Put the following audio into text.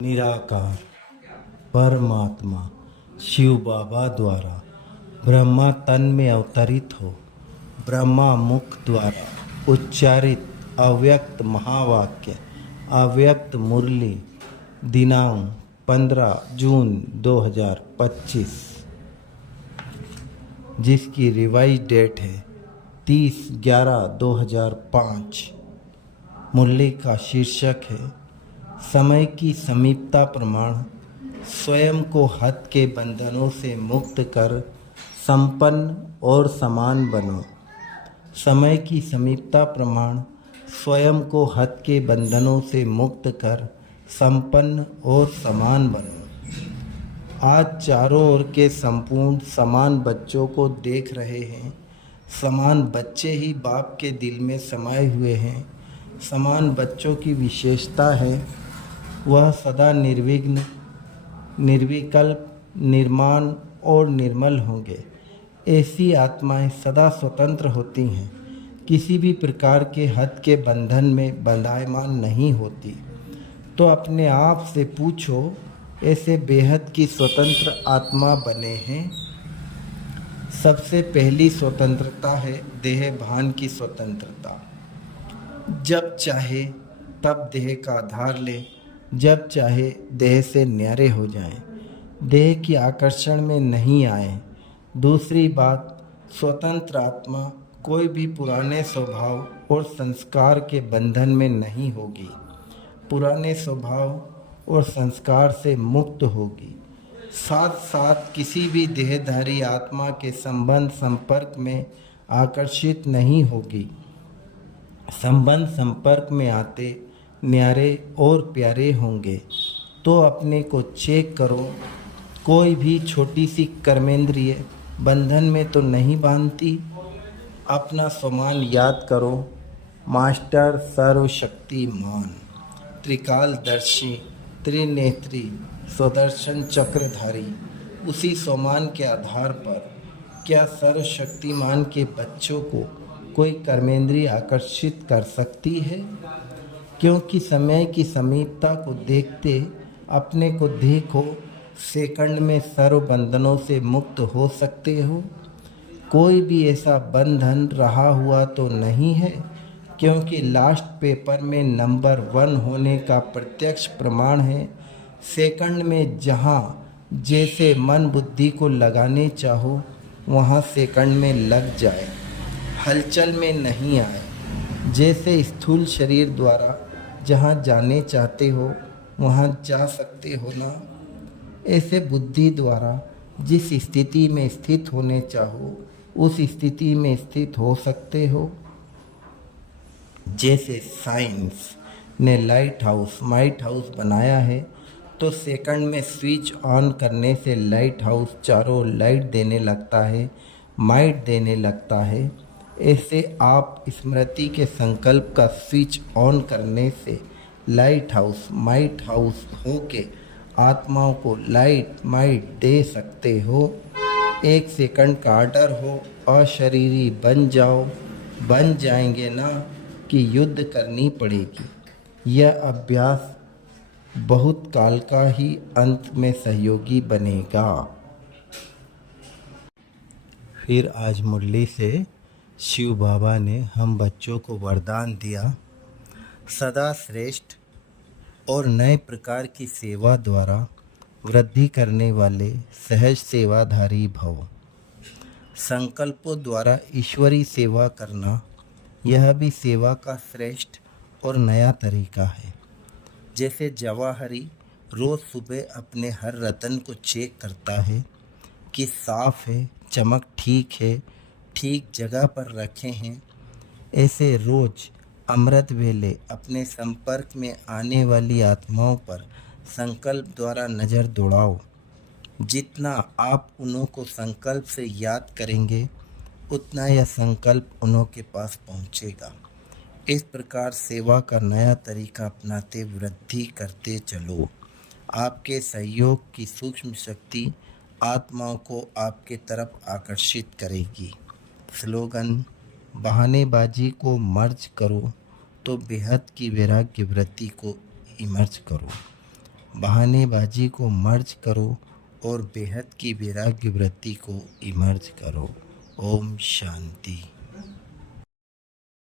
निराकार परमात्मा शिव बाबा द्वारा ब्रह्मा तन में अवतरित हो ब्रह्मा मुख द्वारा उच्चारित अव्यक्त महावाक्य अव्यक्त मुरली दिनांक 15 जून 2025 जिसकी रिवाइज डेट है 30/11/2005। मुरली का शीर्षक है समय की समीपता प्रमाण स्वयं को हद के बंधनों से मुक्त कर संपन्न और समान बनो। समय की समीपता प्रमाण स्वयं को हद के बंधनों से मुक्त कर संपन्न और समान बनो। आज चारों ओर के संपूर्ण समान बच्चों को देख रहे हैं। समान बच्चे ही बाप के दिल में समाये हुए हैं। समान बच्चों की विशेषता है वह सदा निर्विघ्न निर्विकल्प निर्माण और निर्मल होंगे। ऐसी आत्माएं सदा स्वतंत्र होती हैं, किसी भी प्रकार के हद के बंधन में बंधायमान नहीं होती। तो अपने आप से पूछो, ऐसे बेहद की स्वतंत्र आत्मा बने हैं। सबसे पहली स्वतंत्रता है देह भान की स्वतंत्रता। जब चाहे तब देह का आधार ले, जब चाहे देह से न्यारे हो जाएं, देह की आकर्षण में नहीं आए। दूसरी बात, स्वतंत्र आत्मा कोई भी पुराने स्वभाव और संस्कार के बंधन में नहीं होगी, पुराने स्वभाव और संस्कार से मुक्त होगी। साथ साथ किसी भी देहधारी आत्मा के संबंध संपर्क में आकर्षित नहीं होगी। संबंध संपर्क में आते न्यारे और प्यारे होंगे। तो अपने को चेक करो, कोई भी छोटी सी कर्मेंद्रिय बंधन में तो नहीं बांधती। अपना स्वमान याद करो, मास्टर सर्वशक्तिमान त्रिकालदर्शी त्रिनेत्री स्वदर्शन चक्रधारी। उसी स्वमान के आधार पर क्या सर्वशक्तिमान के बच्चों को कोई कर्मेंद्रिय आकर्षित कर सकती है? क्योंकि समय की समीपता को देखते अपने को देखो, सेकंड में सर्व बंधनों से मुक्त हो सकते हो। कोई भी ऐसा बंधन रहा हुआ तो नहीं है, क्योंकि लास्ट पेपर में नंबर 1 होने का प्रत्यक्ष प्रमाण है। सेकंड में जहाँ जैसे मन बुद्धि को लगाने चाहो वहाँ सेकंड में लग जाए, हलचल में नहीं आए। जैसे स्थूल शरीर द्वारा जहाँ जाने चाहते हो वहाँ जा सकते हो ना, ऐसे बुद्धि द्वारा जिस स्थिति में स्थित होने चाहो उस स्थिति में स्थित हो सकते हो। जैसे साइंस ने लाइट हाउस माइट हाउस बनाया है, तो सेकंड में स्विच ऑन करने से लाइट हाउस चारों लाइट देने लगता है, माइट देने लगता है। ऐसे आप स्मृति के संकल्प का स्विच ऑन करने से लाइट हाउस माइट हाउस होके आत्माओं को लाइट माइट दे सकते हो। 1 सेकंड का ऑर्डर हो, अशरीरी बन जाओ, बन जाएंगे ना कि युद्ध करनी पड़ेगी। यह अभ्यास बहुत काल का ही अंत में सहयोगी बनेगा। फिर आज मुरली से शिव बाबा ने हम बच्चों को वरदान दिया, सदा श्रेष्ठ और नए प्रकार की सेवा द्वारा वृद्धि करने वाले सहज सेवाधारी भव। संकल्पों द्वारा ईश्वरी सेवा करना, यह भी सेवा का श्रेष्ठ और नया तरीका है। जैसे जवाहरी रोज़ सुबह अपने हर रतन को चेक करता है कि साफ है, चमक ठीक है, ठीक जगह पर रखे हैं, ऐसे रोज अमृत वेले अपने संपर्क में आने वाली आत्माओं पर संकल्प द्वारा नज़र दौड़ाओ। जितना आप उन्हों को संकल्प से याद करेंगे उतना यह संकल्प उन्हों के पास पहुंचेगा। इस प्रकार सेवा का नया तरीका अपनाते वृद्धि करते चलो। आपके सहयोग की सूक्ष्म शक्ति आत्माओं को आपके तरफ आकर्षित करेगी। स्लोगन, बहानेबाजी को मर्ज करो तो बेहद की वैराग्य वृत्ति को इमर्ज करो। बहानेबाजी को मर्ज करो और बेहद की वैराग्य वृत्ति को इमर्ज करो। ओम शांति।